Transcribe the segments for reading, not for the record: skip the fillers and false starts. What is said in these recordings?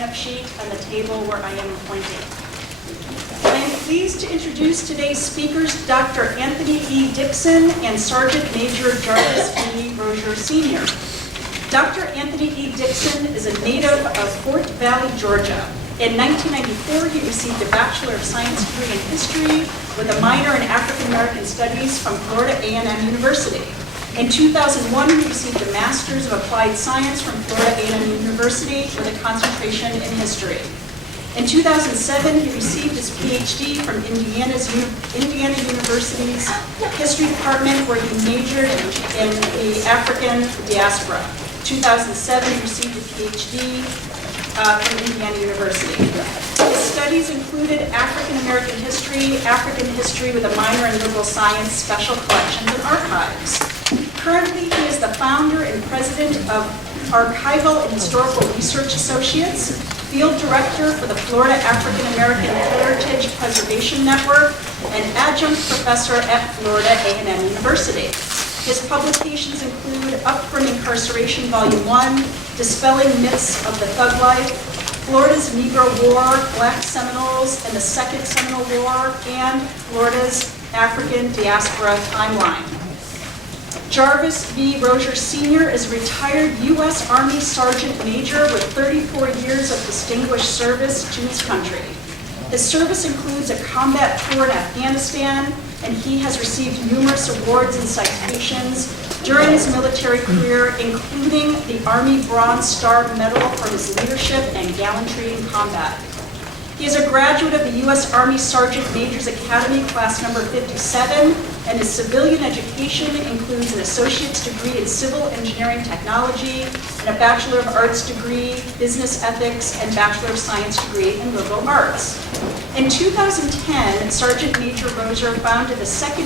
sign-up sheet on the table where I am pointing. I am pleased to introduce today's speakers, Dr. Anthony E. Dixon and Sergeant Major Jarvis E. Rosier Sr. Dr. Anthony E. Dixon is a native of Fort Valley, Georgia. In 1994, he received a Bachelor of Science degree in History with a minor in African American Studies from Florida A&M University. In 2001, he received a Master's of Applied Science from Florida A&M University with a concentration in History. In 2007, he received his PhD from Indiana University's History Department, where he majored in the African diaspora. 2007, he received a PhD from Indiana University. His studies included African American history with a minor in liberal science, special collections, and archives. Currently, he is the founder and president of Archival and Historical Research Associates, field director for the Florida African American Heritage Preservation Network, and adjunct professor at Florida A&M University. His publications include Up from Incarceration, Volume 1, Dispelling Myths of the Thug Life, Florida's Negro War, Black Seminoles and the Second Seminole War, and Florida's African Diaspora Timeline. Jarvis V. Rosier Sr. is a retired U.S. Army Sergeant Major with 34 years of distinguished service to his country. His service includes a combat tour in Afghanistan, and he has received numerous awards and citations during his military career, including the Army Bronze Star Medal for his leadership and gallantry in combat. He is a graduate of the U.S. Army Sergeant Majors Academy, class number 57, and his civilian education includes an associate's degree in civil engineering technology and a Bachelor of Arts degree, business ethics, and Bachelor of Science degree in liberal arts. In 2010, Sergeant Major Rosier founded the 2nd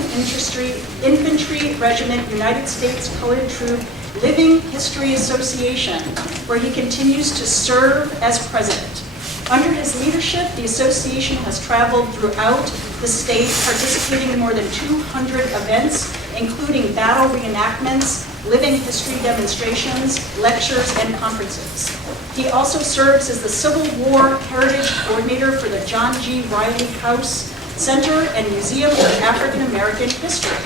Infantry Regiment United States Colored Troop Living History Association, where he continues to serve as president. Under his leadership, the association has traveled throughout the state, participating in more than 200 events, including battle reenactments, living history demonstrations, lectures, and conferences. He also serves as the Civil War Heritage Coordinator for the John G. Riley House Center and Museum of African American History.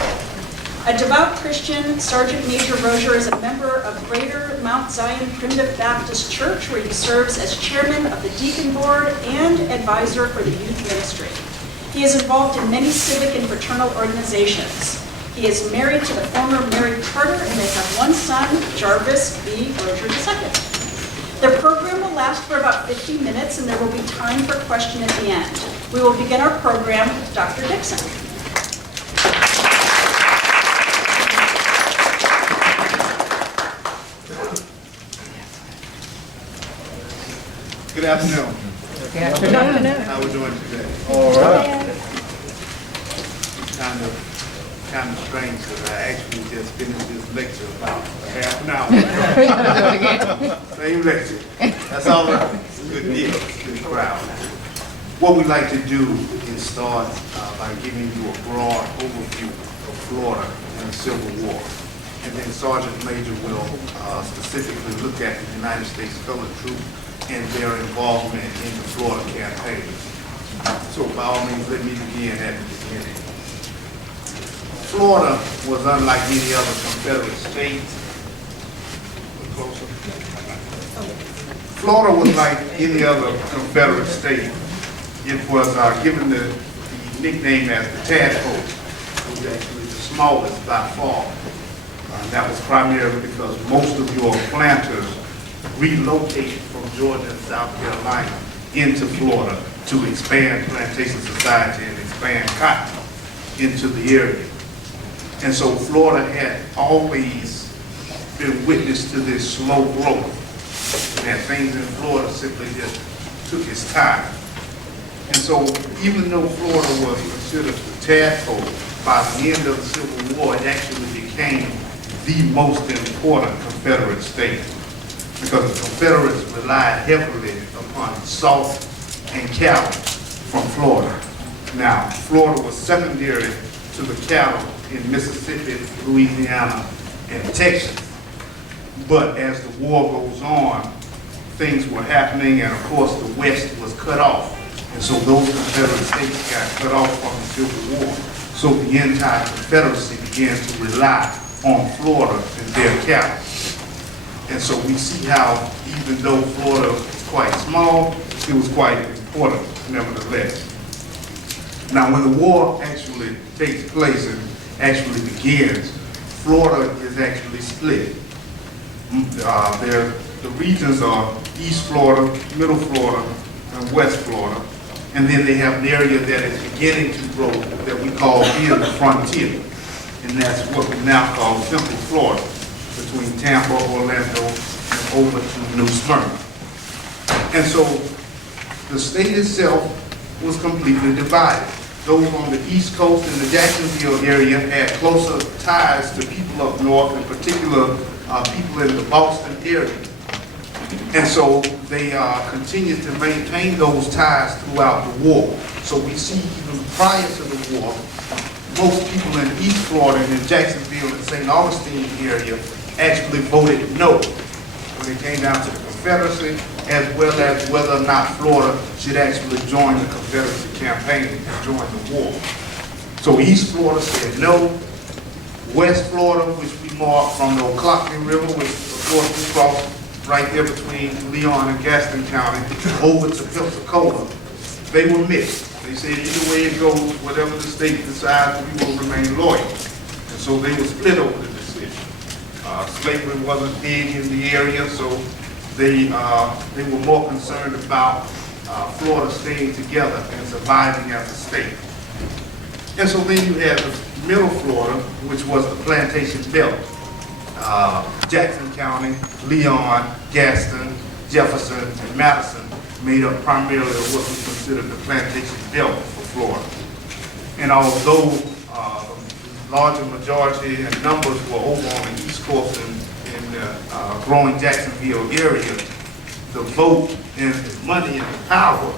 A devout Christian, Sergeant Major Rosier is a member of Greater Mount Zion Primitive Baptist Church, where he serves as chairman of the Deacon Board and advisor for the youth ministry. He is involved in many civic and fraternal organizations. He is married to the former Mary Carter, and they have one son, Jarvis V. Rosier II. The program will last for about 50 minutes, and there will be time for question at the end. We will begin our program with Dr. Dixon. Good afternoon. Good afternoon. How are we doing today? All right. Kind of strange because I actually just finished this lecture about a half an hour. Same lecture. That's all right. It's a good deal. It's a good crowd. What we like to do is start by giving you a broad overview of Florida and the Civil War. And then Sergeant Major will specifically look at the United States Colored Troop and their involvement in the Florida campaign. So by all means, let me begin at the beginning. Florida was unlike any other Confederate state. Closer. Florida was like any other Confederate state. It was given the nickname as the Tadpole. It was actually the smallest by far. That was primarily because most of your planters relocated from Georgia and South Carolina into Florida to expand plantation society and expand cotton into the area. And so Florida had always been witness to this slow growth. And things in Florida simply just took its time. And so even though Florida was considered the tadpole, by the end of the Civil War, it actually became the most important Confederate state, because the Confederates relied heavily upon salt and cattle from Florida. Now, Florida was secondary to the cattle in Mississippi, Louisiana, and Texas. But as the war goes on, things were happening, and of course the West was cut off. And so those Confederate states got cut off from the Civil War. So the entire Confederacy began to rely on Florida and their capital. And so we see how, even though Florida was quite small, it was quite important nevertheless. Now, when the war actually takes place and actually begins, Florida is actually split. The regions are East Florida, Middle Florida, and West Florida. And then they have an area that is beginning to grow that we call here the frontier. And that's what we now call Central Florida, between Tampa, Orlando, and over to New Smyrna. And so the state itself was completely divided. Those on the East Coast and the Jacksonville area had closer ties to people up north, in particular people in the Boston area. And so they continued to maintain those ties throughout the war. So we see even prior to the war, most people in East Florida and in Jacksonville and St. Augustine area actually voted no when it came down to the Confederacy, as well as whether or not Florida should actually join the Confederacy campaign and join the war. So East Florida said no. West Florida, which we marked from the Ocklawaha River, which of course we crossed right there between Leon and Gaston County, over to Pensacola, they were mixed. They said either way it goes, whatever the state decides, we will remain loyal. And so they were split over the decision. Slavery wasn't big in the area, so they were more concerned about Florida staying together and surviving as a state. And so then you had the Middle Florida, which was the plantation belt. Jackson County, Leon, Gaston, Jefferson, and Madison made up primarily of what we consider the plantation belt for Florida. And although the larger majority and numbers were over on the East Coast in the growing Jacksonville area, the vote and the money and the power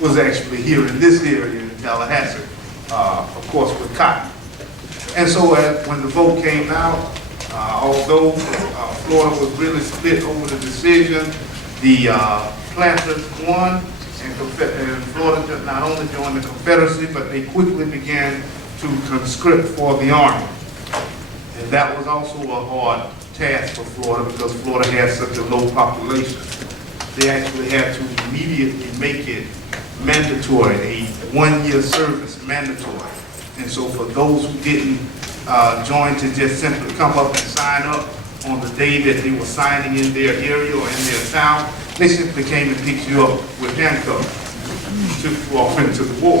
was actually here in this area in Tallahassee, of course with cotton. And so when the vote came out, although Florida was really split over the decision, the planters won, and Florida just not only joined the Confederacy, but they quickly began to conscript for the Army. And that was also a hard task for Florida because Florida had such a low population. They actually had to immediately make it mandatory, a one-year service mandatory. And so for those who didn't join to just simply come up and sign up on the day that they were signing in their area or in their town, they simply came and picked you up with handcuffs, took you off into the war.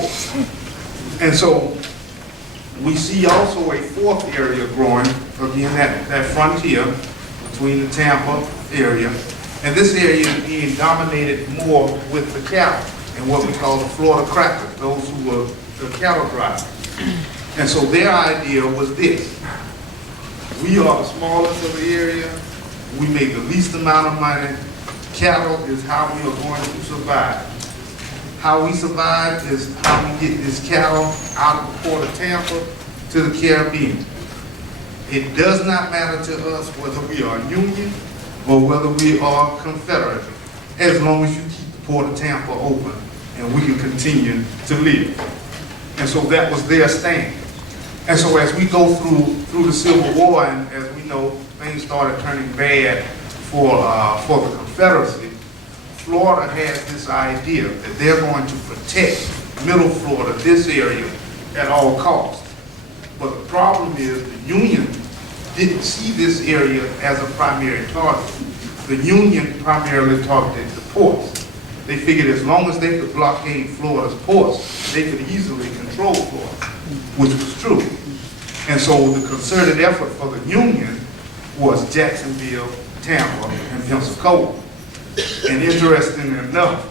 And so we see also a fourth area growing, again, that frontier between the Tampa area. And this area is being dominated more with the cattle and what we call the Florida crackers, those who were the cattle drivers. And so their idea was this: we are the smallest of the area, we make the least amount of money, cattle is how we are going to survive. How we survive is how we get this cattle out of the port of Tampa to the Caribbean. It does not matter to us whether we are Union or whether we are Confederate, as long as you keep the port of Tampa open and we can continue to live. And so that was their stand. And so as we go through the Civil War, and as we know, things started turning bad for the Confederacy, Florida has this idea that they're going to protect Middle Florida, this area, at all costs. But the problem is the Union didn't see this area as a primary target. The Union primarily targeted the ports. They figured as long as they could blockade Florida's ports, they could easily control Florida, which was true. And so the concerted effort for the Union was Jacksonville, Tampa, and Pensacola. And interesting enough,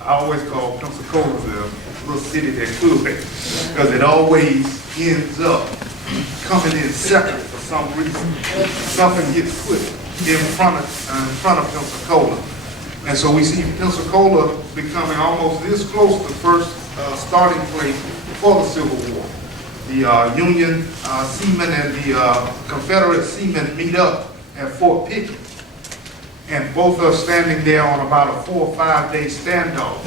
I always call Pensacola the little city that could, because it always ends up coming in second for some reason. Something gets put in front of Pensacola. And so we see Pensacola becoming almost this close to the first starting place for the Civil War. The Union seamen and the Confederate seamen meet up at Fort Pickett. and both are standing there on about a 4 or 5 day standoff.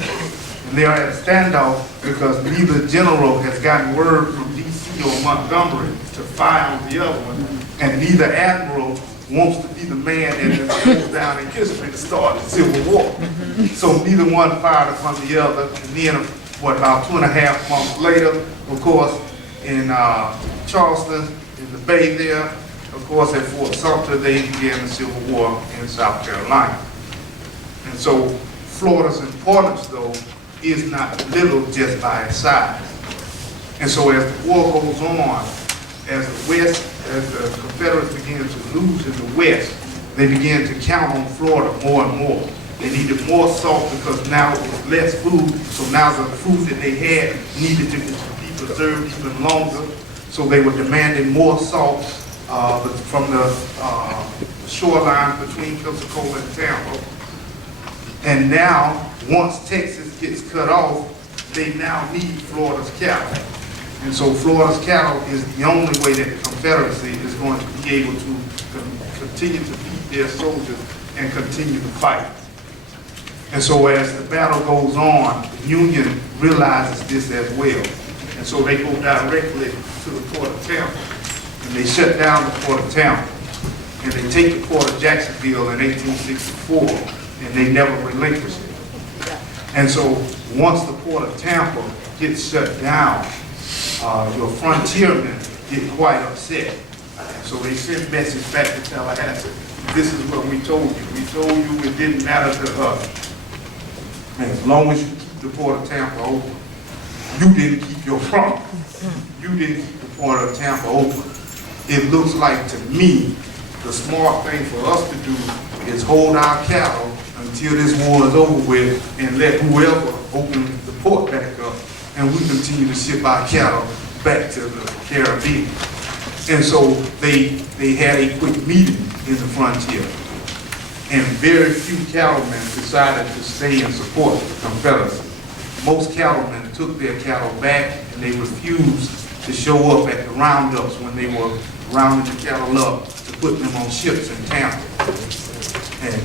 And they are at a standoff because neither general has gotten word from DC or Montgomery to fire on the other one, and neither admiral wants to be the man that goes down in history to start the Civil War. So neither one fired upon the other. And then, about 2.5 months later, of course, in Charleston, in the Bay there, of course, at Fort Sumter, they began the Civil War in South Carolina. And so Florida's importance, though, is not little just by its size. And so as the war goes on, as the Confederates began to lose in the West, they began to count on Florida more and more. They needed more salt because now it was less food, so now the food that they had needed to be preserved even longer. So they were demanding more salt from the shoreline between Pensacola and Tampa. And now, once Texas gets cut off, they now need Florida's cattle. And so Florida's cattle is the only way that the Confederacy is going to be able to continue to feed their soldiers and continue to fight. And so as the battle goes on, the Union realizes this as well. And so they go directly to the port of Tampa. And they shut down the port of Tampa. And they take the port of Jacksonville in 1864, and they never relinquish it. And so once the port of Tampa gets shut down, your frontiermen get quite upset. So they send message back to Tallahassee. This is what we told you. We told you it didn't matter to us. And as long as you keep the port of Tampa open, you didn't keep your promise. You didn't keep the port of Tampa open. It looks like to me, the smart thing for us to do is hold our cattle until this war is over with and let whoever open the port back up, and we continue to ship our cattle back to the Caribbean. And so they had a quick meeting in the frontier, and very few cattlemen decided to stay and support the Confederacy. Most cattlemen took their cattle back, and they refused to show up at the roundups when they were rounding the cattle up to put them on ships in Tampa, and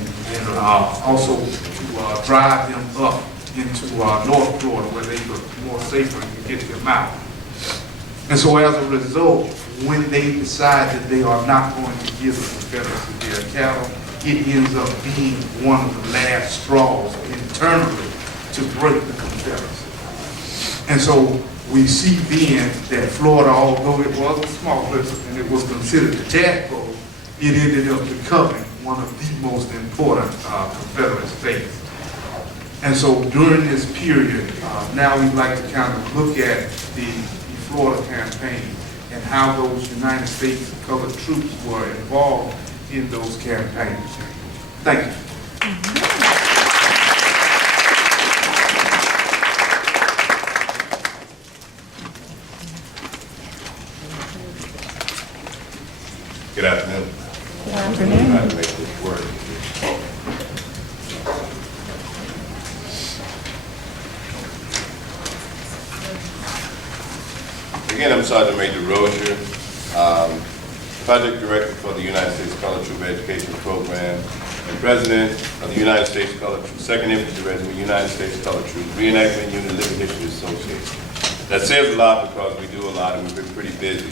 also to drive them up into North Florida where they were more safer and could get them out. And so as a result, when they decide that they are not going to give the Confederacy their cattle, it ends up being one of the last straws internally to break the Confederacy. And so we see then that Florida, although it was a small place and it was considered a tadpole, it ended up becoming one of the most important Confederate states. And so during this period, now we'd like to kind of look at the Florida campaign and how those United States colored troops were involved in those campaigns. Thank you. Good afternoon. Good afternoon. Trying to make this work. Again, I'm Sergeant Major Rosier, Project Director for the United States Colored Troop Education Program and President of the United States Colored Troop, 2nd Infantry Regiment, United States Colored Troop, Reenactment Unit, Living History Association. That says a lot because we do a lot and we've been pretty busy.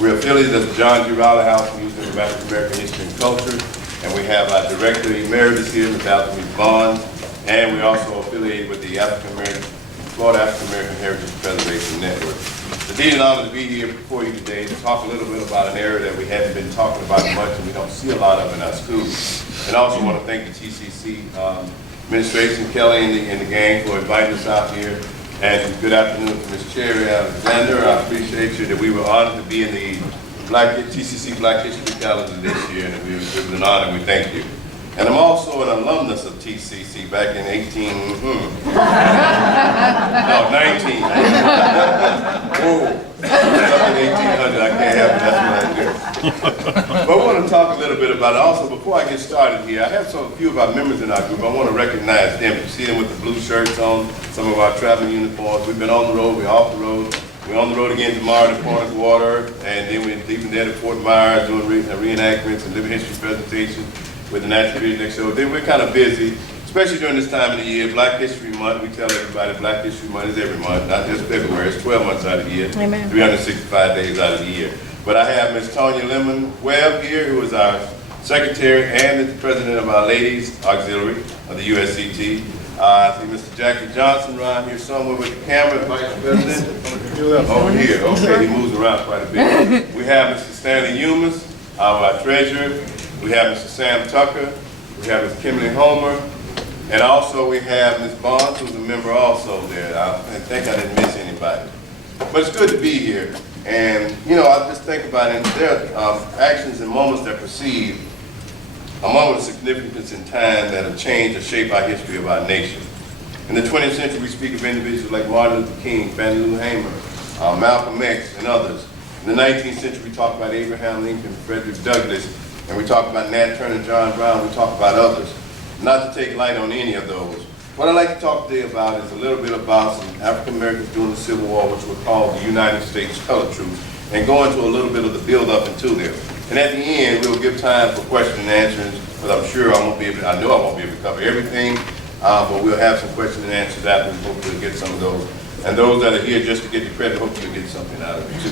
We're affiliated with the John G. Rowley House Museum of African American History and Culture, and we have our Director Emeritus here, Ms. Althea Bond, and we're also affiliated with the Florida African American Heritage Preservation Network. It's indeed an honor to be here before you today to talk a little bit about an area that we haven't been talking about much and we don't see a lot of in our schools. And I also want to thank the TCC administration, Kelly and the gang for inviting us out here. And good afternoon to Ms. Cherry Alexander. I appreciate you that we were honored to be in the TCC Black History calendar this year, and it was an honor, and we thank you. And I'm also an alumnus of TCC back in 19. Whoa. Up in 1800, I can't have it, that's what I do. But I want to talk a little bit about it. Also, before I get started here, I have a few of our members in our group. I want to recognize them. You see them with the blue shirts on, some of our traveling uniforms. We've been on the road, we're off the road. We're on the road again tomorrow to Point Water, and then we're leaving there to Fort Myers doing reenactments and living history presentations. with the National Business Show. Then we're kind of busy, especially during this time of the year. Black History Month, we tell everybody Black History Month is every month, not just February. It's 12 months out of the year, Amen. 365 days out of the year. But I have Ms. Tonya Lemon Webb here, who is our secretary and the president of our Ladies Auxiliary of the USCT. I see Mr. Jackie Johnson around here somewhere with the camera, Vice President. Over here, okay, he moves around quite a bit. We have Mr. Stanley Humas, our treasurer. We have Mr. Sam Tucker. We have Ms. Kimberly Homer. And also we have Ms. Bonds, who's a member also there. I think I didn't miss anybody. But it's good to be here. And, you know, I just think about it. There are actions and moments that precede a moment of significance in time that have changed or shaped our history of our nation. In the 20th century, we speak of individuals like Martin Luther King, Fannie Lou Hamer, Malcolm X, and others. In the 19th century, we talk about Abraham Lincoln, Frederick Douglass, and we talk about Nat Turner, John Brown, we talk about others. Not to take light on any of those. What I'd like to talk today about is a little bit about some African Americans during the Civil War, which were called the United States Colored Troops, and go into a little bit of the build-up into them. And at the end, we'll give time for question and answers, but I'm sure I know I won't be able to cover everything, but we'll have some question and answers after, and hopefully we'll get some of those. And those that are here just to get the credit, hopefully you'll get something out of it too.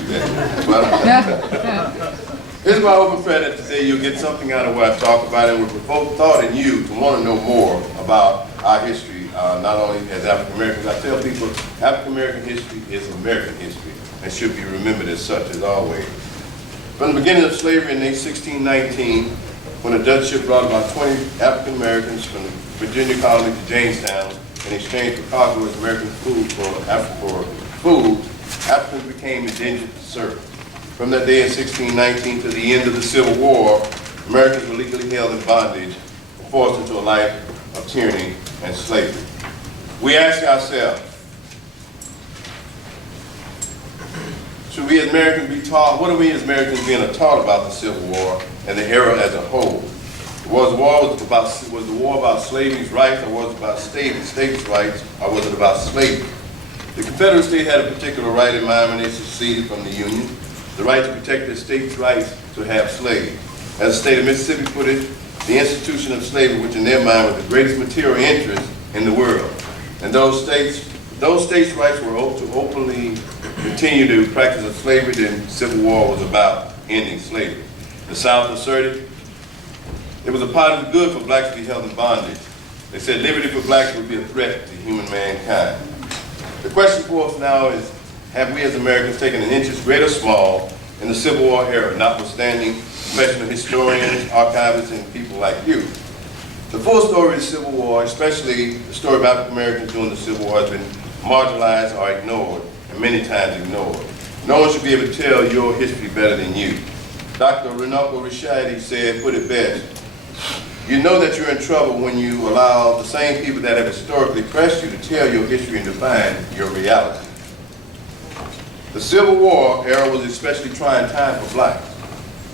Here's my open credit today. You'll get something out of what I talk about, and we'll provoke thought in you to want to know more about our history, not only as African Americans. I tell people African American history is American history and should be remembered as such as always. From the beginning of slavery in 1619, when a Dutch ship brought about 20 African Americans from the Virginia colony to Jamestown in exchange for cargo as American food Africans became indentured servants. From that day in 1619 to the end of the Civil War, Americans were legally held in bondage and forced into a life of tyranny and slavery. We ask ourselves, should we as Americans be taught, what are we as Americans being taught about the Civil War and the era as a whole? Was the war about slavery's rights, or was it about states' rights, or was it about slavery? The Confederate States had a particular right in mind when they seceded from the Union, the right to protect their state's rights to have slaves. As the state of Mississippi put it, the institution of slavery, which in their mind was the greatest material interest in the world. And those states' rights were to openly continue to practice of slavery. Then the Civil War was about ending slavery. The South asserted it was a part of the good for blacks to be held in bondage. They said liberty for blacks would be a threat to human mankind. The question for us now is, have we as Americans taken an interest, great or small, in the Civil War era, notwithstanding professional historians, archivists, and people like you? The full story of the Civil War, especially the story of African Americans during the Civil War, has been marginalized or ignored, and many times ignored. No one should be able to tell your history better than you. Dr. Runoko Rashidi said, put it best, you know that you're in trouble when you allow the same people that have historically pressed you to tell your history and define your reality. The Civil War era was especially trying time for blacks.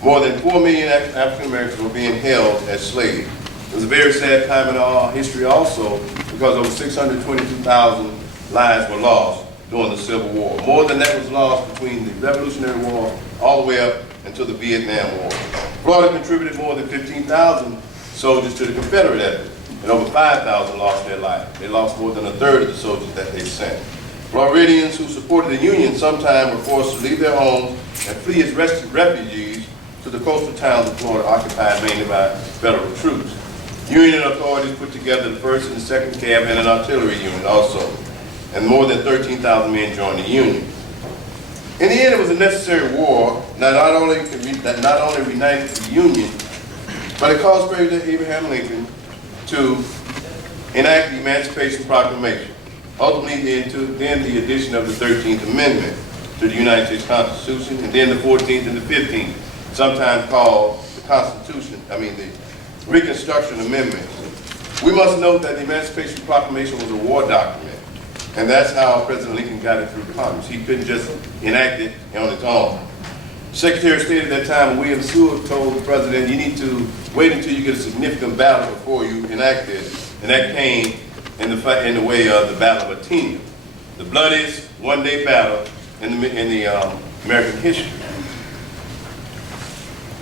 More than 4 million African Americans were being held as slaves. It was a very sad time in our history also, because over 622,000 lives were lost during the Civil War. More than that was lost between the Revolutionary War all the way up until the Vietnam War. Florida contributed more than 15,000 soldiers to the Confederate effort, and over 5,000 lost their lives. They lost more than a third of the soldiers that they sent. Floridians who supported the Union sometimes were forced to leave their homes and flee as refugees to the coastal towns of Florida occupied mainly by federal troops. Union authorities put together the 1st and 2nd Cav and an artillery unit also, and more than 13,000 men joined the Union. In the end, it was a necessary war that not only reunited the Union, but it caused President Abraham Lincoln to enact the Emancipation Proclamation, ultimately then the addition of the 13th Amendment to the United States Constitution, and then the 14th and the 15th, sometimes called the Reconstruction Amendments. We must note that the Emancipation Proclamation was a war document, and that's how President Lincoln got it through Congress. He couldn't just enact it on its own. The Secretary of State at that time, William Seward, told the President, you need to wait until you get a significant battle before you enact it, and that came in the way of the Battle of Atene, the bloodiest one-day battle in the American history.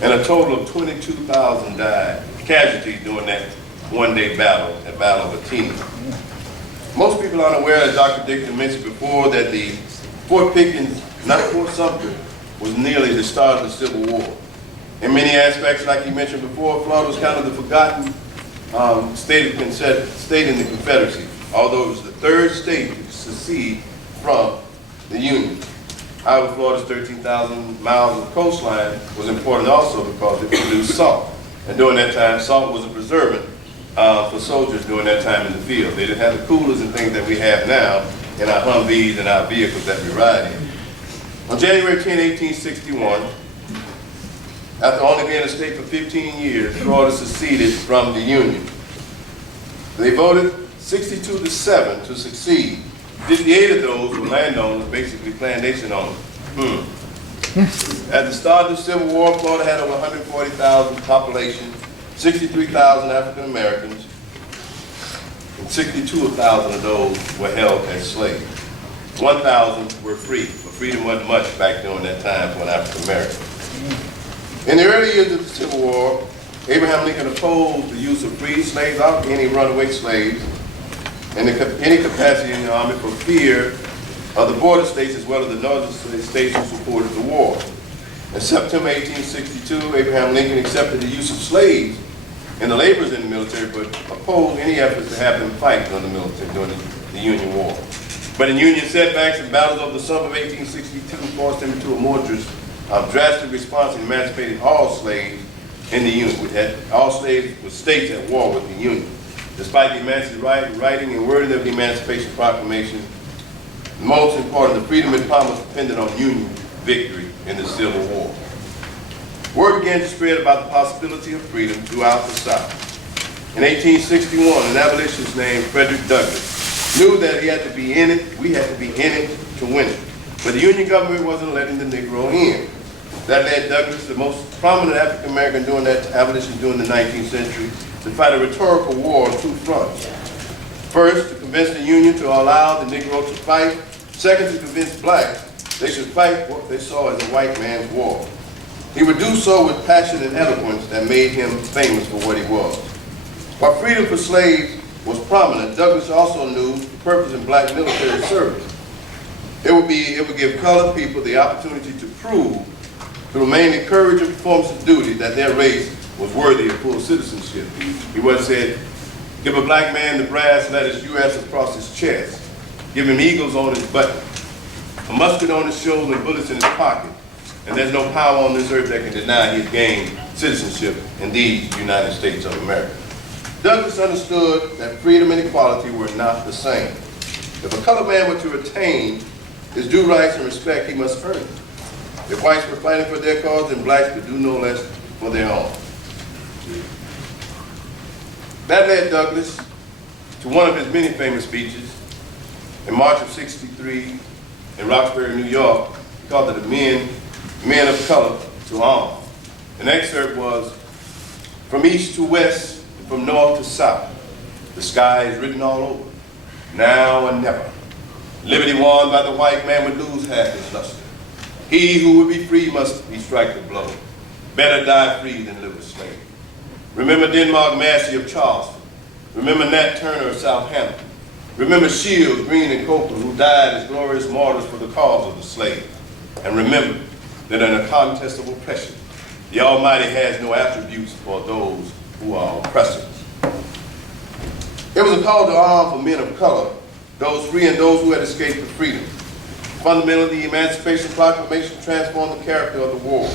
And a total of 22,000 died casualties during that one-day battle, that Battle of Athena. Most people aren't aware, as Dr. Dixon mentioned before, that the Fort Pickens, not Fort Sumter, was nearly the start of the Civil War. In many aspects, like he mentioned before, Florida was kind of the forgotten state in the Confederacy, although it was the third state to secede from the Union. However, Florida's 13,000 miles of coastline was important also because it produced salt. And during that time, salt was a preservant for soldiers during that time in the field. They didn't have the coolers and things that we have now in our Humvees and our vehicles that we ride in. On January 10, 1861, after only being a state for 15 years, Florida seceded from the Union. They voted 62-7 to succeed. 58 of those were landowners, basically plantation owners. At the start of the Civil War, Florida had over 140,000 population, 63,000 African Americans, and 62,000 of those were held as slaves. 1,000 were free, but freedom wasn't much back during that time for an African American. In the early years of the Civil War, Abraham Lincoln opposed the use of freed slaves out any runaway slaves in any capacity in the Army for fear of the border states as well as the northern states who supported the war. In September 1862, Abraham Lincoln accepted the use of slaves and the laborers in the military, but opposed any efforts to have them fight during the Union War. But in Union setbacks and battles over the summer of 1862 forced him into a more drastic response and emancipated all slaves in the Union. All slaves were states at war with the Union. Despite the writing and wording of the Emancipation Proclamation, most important, the freedom and promise depended on Union victory in the Civil War. Word began to spread about the possibility of freedom throughout the South. In 1861, an abolitionist named Frederick Douglass knew that he had to be in it, we had to be in it to win it. But the Union government wasn't letting the Negro in. That led Douglass, the most prominent African American during that abolition during the 19th century, to fight a rhetorical war on two fronts. First, to convince the Union to allow the Negro to fight. Second, to convince blacks they should fight what they saw as a white man's war. He would do so with passion and eloquence that made him famous for what he was. While freedom for slaves was prominent, Douglass also knew the purpose in black military service. It would give colored people the opportunity to prove, through mainly courage and performance of duty, that their race was worthy of full citizenship. He once said, "Give a black man the brass letters U.S. across his chest. Give him eagles on his button, a musket on his shoulder and bullets in his pocket, and there's no power on this earth that can deny he has gained citizenship in these United States of America." Douglass understood that freedom and equality were not the same. If a colored man were to retain his due rights and respect, he must earn it. If whites were fighting for their cause, then blacks could do no less for their own. That led Douglass to one of his many famous speeches in March of '63 in Roxbury, New York. He called it the men of color to arm. An excerpt was, "From east to west, and from north to south, the sky is written all over, now and never. Liberty won by the white man would lose half his luster. He who would be free must be strike the blow. Better die free than live a slave. Remember Denmark Massey of Charleston. Remember Nat Turner of Southampton. Remember Shields, Green, and Copeland, who died as glorious martyrs for the cause of the slave. And remember that in a contest of oppression, the Almighty has no attributes for those who are oppressors." It was a call to arm for men of color, those free and those who had escaped for freedom. Fundamentally, the Emancipation Proclamation transformed the character of the war.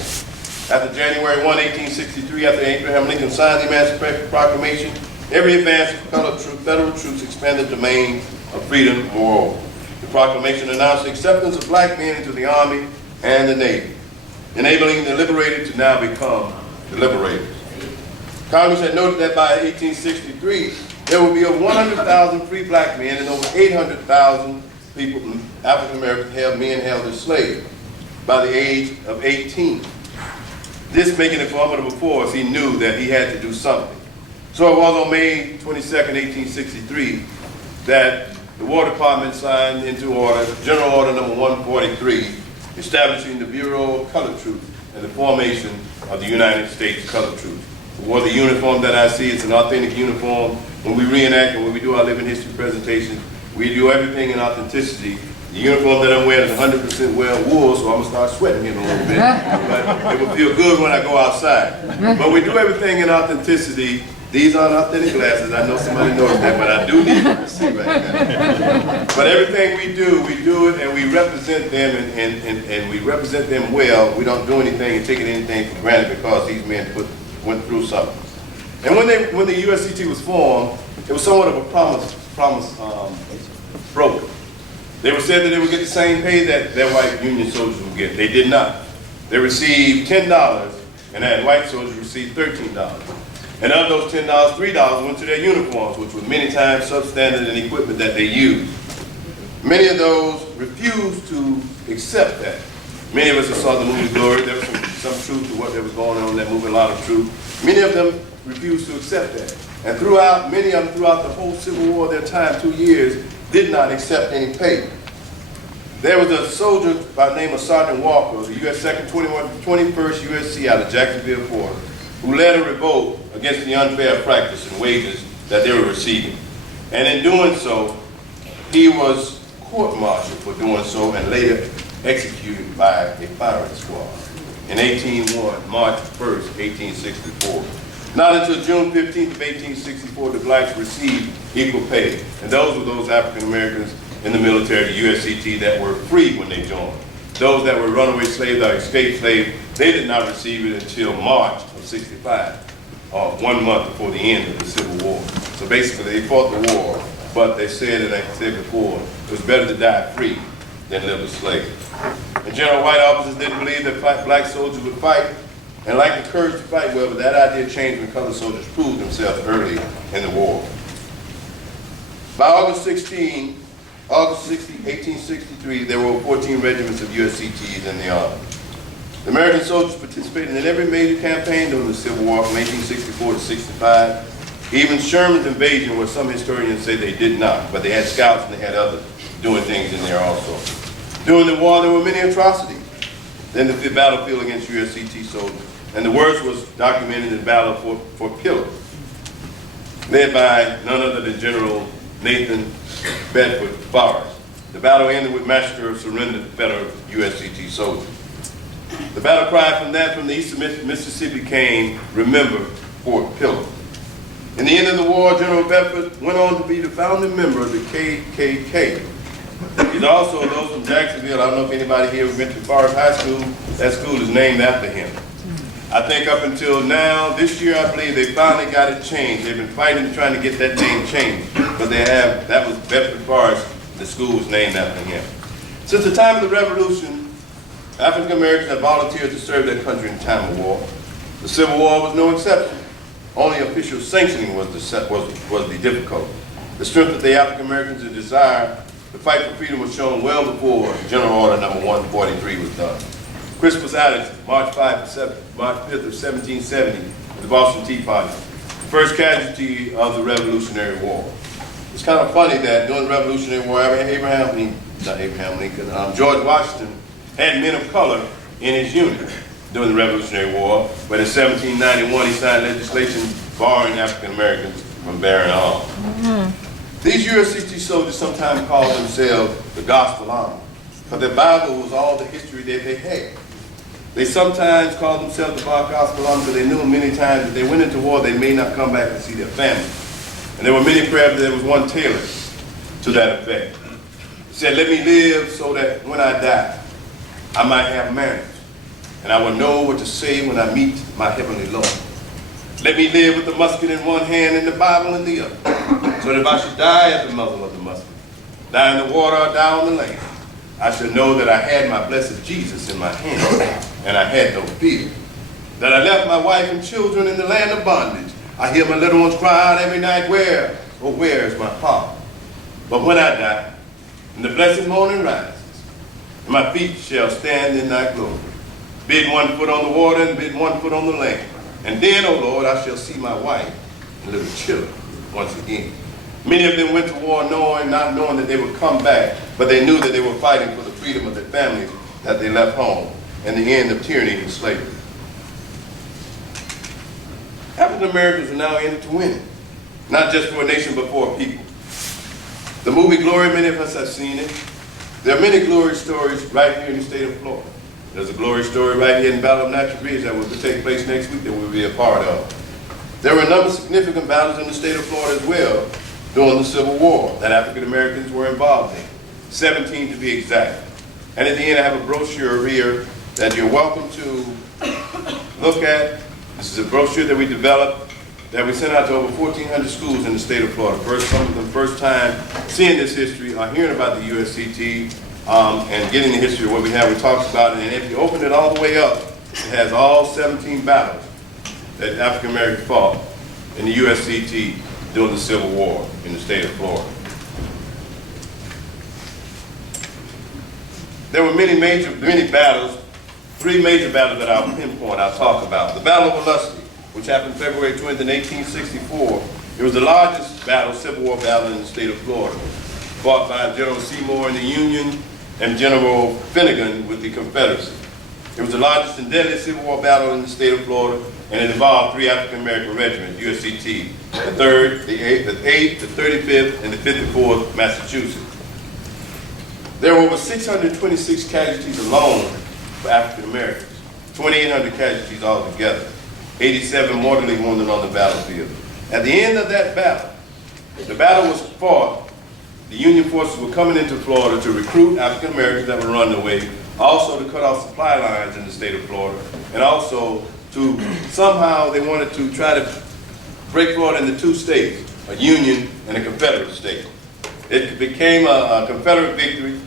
After January 1, 1863, after Abraham Lincoln signed the Emancipation Proclamation, every advance of colored federal troops expanded the domain of freedom more. The proclamation announced the acceptance of black men into the Army and the Navy, enabling the liberated to now become the liberators. Congress had noted that by 1863, there would be over 100,000 free black men and over 800,000 people, African American men held as slaves by the age of 18. This making a formidable force, he knew that he had to do something. So it was on May 22nd, 1863, that the War Department signed into order, General Order Number 143, establishing the Bureau of Colored Troops and the formation of the United States Colored Troops. wore the uniform that I see. It's an authentic uniform. When we reenact and when we do our living history presentations, we do everything in authenticity. The uniform that I'm wearing is 100% well wool, so I'm gonna start sweating here in a little bit. But it will feel good when I go outside. But we do everything in authenticity. These aren't authentic glasses. I know somebody knows that, but I do need you to see right now. But everything we do it and we represent them and we represent them well. We don't do anything and take anything for granted because these men went through something. And when the USCT was formed, it was somewhat of a promise broken. They were said that they would get the same pay that their white Union soldiers would get. They did not. They received $10, and that white soldiers received $13. And of those $10, $3 went to their uniforms, which were many times substandard in equipment that they used. Many of those refused to accept that. Many of us that saw the movie Glory, there was some truth to what was going on in that movie, a lot of truth. Many of them refused to accept that. And many of them throughout the whole Civil War, their time, 2 years, did not accept any pay. There was a soldier by the name of Sergeant Walker, the U.S. 21st USC out of Jacksonville, Florida, who led a revolt against the unfair practice and wages that they were receiving. And in doing so, he was court-martialed for doing so and later executed by a firing squad in March 1st, 1864. Not until June 15th of 1864 did blacks receive equal pay. And those were those African Americans in the military, the USCT, that were free when they joined. Those that were runaway slaves or escaped slaves, they did not receive it until March of 65, 1 month before the end of the Civil War. So basically they fought the war, but they said, and I said before, it was better to die free than live a slave. And general white officers didn't believe that black soldiers would fight and lacked the courage to fight well, but that idea changed when colored soldiers proved themselves early in the war. By August 60, 1863, there were 14 regiments of USCTs in the Army. The American soldiers participated in every major campaign during the Civil War from 1864 to 65. Even Sherman's invasion, where some historians say they did not, but they had scouts and they had others doing things in there also. During the war, there were many atrocities. Then the battlefield against USCT soldiers. And the worst was documented in the battle for Pillow, led by none other than General Nathan Bedford Forrest. The battle ended with massacre of surrendered Federal USCT soldiers. The battle cry from the eastern Mississippi came, "Remember Fort Pillow." In the end of the war, General Bedford went on to be the founding member of the KKK. He's also, those from Jacksonville, I don't know if anybody here went to Forest High School, that school is named after him. I think up until now, this year I believe they finally got it changed. They've been fighting trying to get that name changed. But they have, that was Bedford Forest, the school was named after him. Since the time of the Revolution, African Americans have volunteered to serve their country in time of war. The Civil War was no exception. Only official sanctioning was the difficult. The strength of the African Americans' desire to fight for freedom was shown well before General Order Number 143 was done. Crispus Attucks, March 5th of 1770, the Boston Tea Party, the first casualty of the Revolutionary War. It's kind of funny that during the Revolutionary War, George Washington had men of color in his unit during the Revolutionary War, but in 1791 he signed legislation barring African Americans from bearing arms. These USCT soldiers sometimes call themselves the Gospel Army, but the Bible was all the history that they had. They sometimes called themselves the Gospel Army because they knew many times that they went into war, they may not come back and see their family. And there were many prayers, there was one tailored to that effect. He said, "Let me live so that when I die, I might have manners, and I will know what to say when I meet my heavenly Lord. Let me live with the musket in one hand and the Bible in the other, so that if I should die at the muzzle of the musket, die in the water or die on the land, I should know that I had my blessed Jesus in my hand, and I had no fear. That I left my wife and children in the land of bondage. I hear my little ones cry out every night, where, oh where is my Papa? But when I die, and the blessed morning rises, and my feet shall stand in thy glory, bid one foot on the water and bid one foot on the land. And then, O Lord, I shall see my wife and little children once again." Many of them went to war not knowing that they would come back, but they knew that they were fighting for the freedom of their families that they left home and the end of tyranny and slavery. African African Americans are now in it to win it, not just for a nation, but for a people. The movie Glory, many of us have seen it. There are many glory stories right here in the state of Florida. There's a glory story right here in Battle of Natural Bridge that will take place next week that we'll be a part of. There were a number of significant battles in the state of Florida as well during the Civil War that African Americans were involved in, 17 to be exact. And at the end I have a brochure here that you're welcome to look at. This is a brochure that we developed that we sent out to over 1,400 schools in the state of Florida. Some of them first time seeing this history, or hearing about the USCT, and getting the history of what we have. We talked about it, and if you open it all the way up, it has all 17 battles that African Americans fought in the USCT during the Civil War in the state of Florida. There were many battles, 3 major battles that I'll pinpoint, I'll talk about. The Battle of Unsung, which happened February 20th in 1864. It was the largest battle, Civil War battle in the state of Florida, fought by General Seymour in the Union and General Finnegan with the Confederacy. It was the largest and deadliest Civil War battle in the state of Florida, and it involved 3 African American regiments, USCT, the 3rd, the 8th, the 35th, and the 54th Massachusetts. There were over 626 casualties alone for African Americans, 2,800 casualties altogether, 87 mortally wounded on the battlefield. At the end of that battle, the battle was fought. The Union forces were coming into Florida to recruit African Americans that were running away, also to cut off supply lines in the state of Florida, and also to somehow they wanted to try to break Florida into 2 states, a Union and a Confederate state. It became a Confederate victory,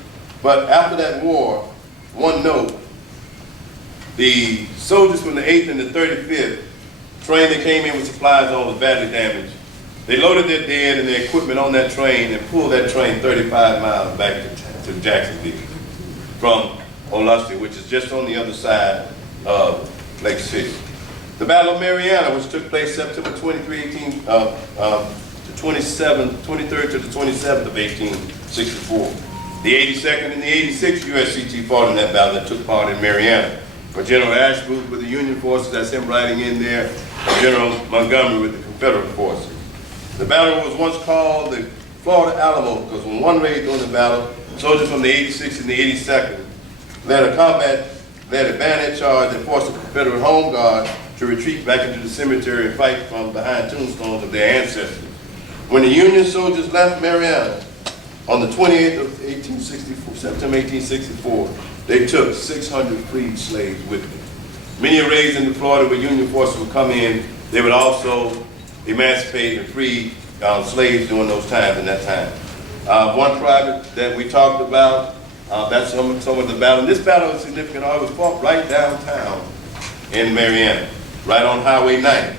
but after that war, one note, the soldiers from the 8th and the 35th train that came in with supplies on was badly damaged. They loaded their dead and their equipment on that train and pulled that train 35 miles back to Jacksonville from Unsung, which is just on the other side of Lake City. The Battle of Mariana, which took place September 23rd to the 27th of 1864. The 82nd and the 86th USCT fought in that battle that took part in Mariana. But General Ashbrook with the Union forces, that's him riding in there, and General Montgomery with the Confederate forces. The battle was once called the Florida Alamo because when one raid during the battle, soldiers from the 86th and the 82nd led a bayonet charge that forced the Confederate home guard to retreat back into the cemetery and fight from behind tombstones of their ancestors. When the Union soldiers left Mariana on the 28th of September 1864, they took 600 freed slaves with them. Many raids into Florida where Union forces would come in, they would also emancipate and free slaves during those times in that time. One private that we talked about, that's some of the battle. This battle is significant. It was fought right downtown in Mariana, right on Highway 90.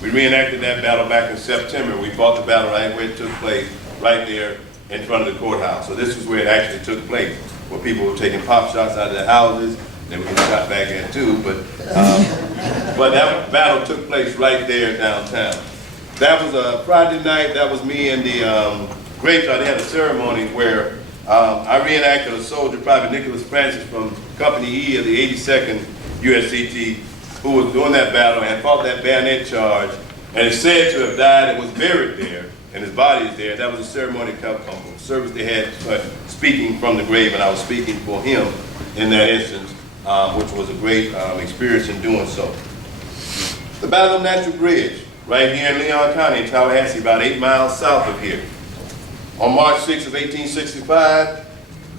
We reenacted that battle back in September. We fought the battle right where it took place, right there in front of the courthouse. So this is where it actually took place, where people were taking pop shots out of their houses. They were getting shot back at too, but that battle took place right there downtown. That was a Friday night. That was me and the graveyard. They had a ceremony where I reenacted a soldier, Private Nicholas Francis from Company E of the 82nd USCT, who was doing that battle and fought that bayonet charge, and is said to have died and was buried there, and his body is there. That was a ceremony service they had speaking from the grave, and I was speaking for him in that instance, which was a great experience in doing so. The Battle of Natural Bridge, right here in Leon County in Tallahassee, about 8 miles south of here. On March 6th of 1865,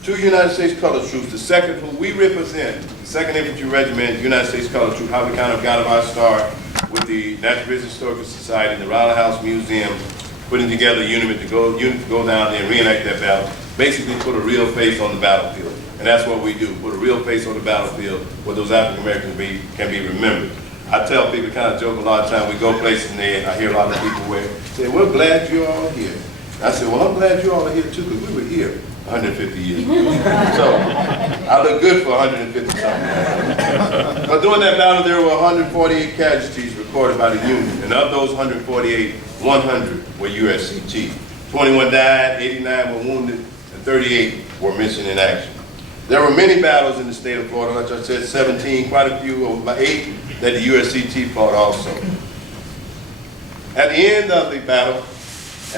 2 United States Colored Troops, the 2nd who we represent, the 2nd Infantry Regiment, United States Colored Troops, how we kind of got our start with the Natural Bridge Historical Society and the Riley House Museum, putting together a unit to go down there and reenact that battle, basically put a real face on the battlefield. And that's what we do, put a real face on the battlefield where those African Americans can be remembered. I tell people, kind of joke a lot of times, we go places and I hear a lot of people say, we're glad you're all here. I said, well, I'm glad you all are here too, because we were here 150 years ago. So I look good for 150 something. But during that battle, there were 148 casualties recorded by the Union. And of those 148, 100 were USCT. 21 died, 89 were wounded, and 38 were missing in action. There were many battles in the state of Florida, like I said, 17, quite a few, about 8 that the USCT fought also. At the end of the battle,